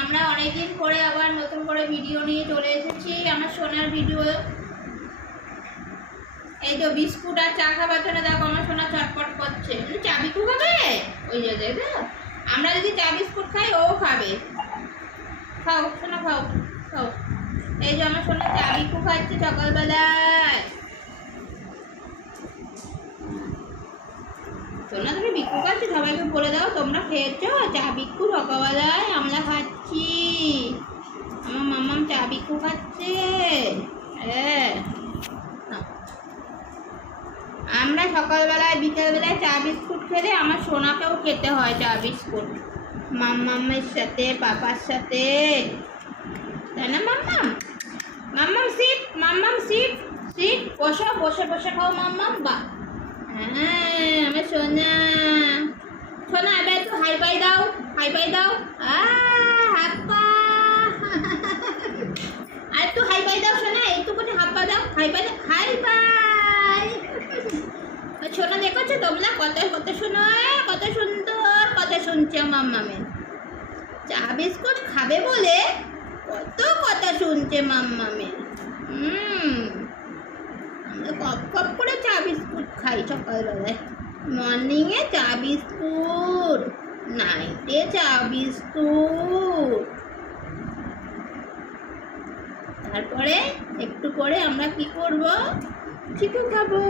আমরা অনেকদিন পরে আবার নতুন করে ভিডিও নিয়ে চলে এসেছি। আমার সোনার ভিডিও। এই তো বিস্কুট আর চা খাবার জন্য দেখো আমার সোনা চটপট করছে। চা বিস্কুট খাবে? ওই যে দেখো, আমরা যদি চা বিস্কুট খাই ও খাবে। খাও সোনা, খাও খাও। এই যে আমার সোনা চা বিস্কুট খাচ্ছে সকালবেলায়। সোনা তুমি বিক্কু খাচ্ছি, সবাইকে বলে দাও তোমরা খেয়েছো চা বিক্কু সকালবেলায়? আমরা খাচ্ছি, আমার মাম্মাম চা বিক্কু খাচ্ছে। হ্যাঁ, আমরা সকালবেলায় বিকেলবেলায় চা বিস্কুট খেলে আমার সোনাকেও খেতে হয় চা বিস্কুট, মাম্মামের সাথে পাপার সাথে, তাই না মাম্মাম? মাম্মাম সিট, মাম্মাম সিট, সিট বসো, বসে বসে খাও মাম্মাম। বা হ্যাঁ আমার সোনা, সোনা এবার একটু হাই পাই দাও, হাই পাই দাও। হাপ্পা আর একটু হাই পাই দাও সোনা, একটু করে হাপ্পা দাও, হাই পাই দাও, হাই পাই। সোনা দেখেছো তোমরা কত কত শোনো, কত সুন্দর কথা শুনছে মাম্মামে। চা বিস্কুট খাবে বলে কত কথা শুনছে মাম্মামে। আমরা কপ কপ করে চা বিস্কুট খাই সকালবেলায়। মর্নিংয়ে চা বিস্কুট, নাইটে চা বিস্কুট, তারপরে একটু পরে আমরা কি করব? চিকু খাবো।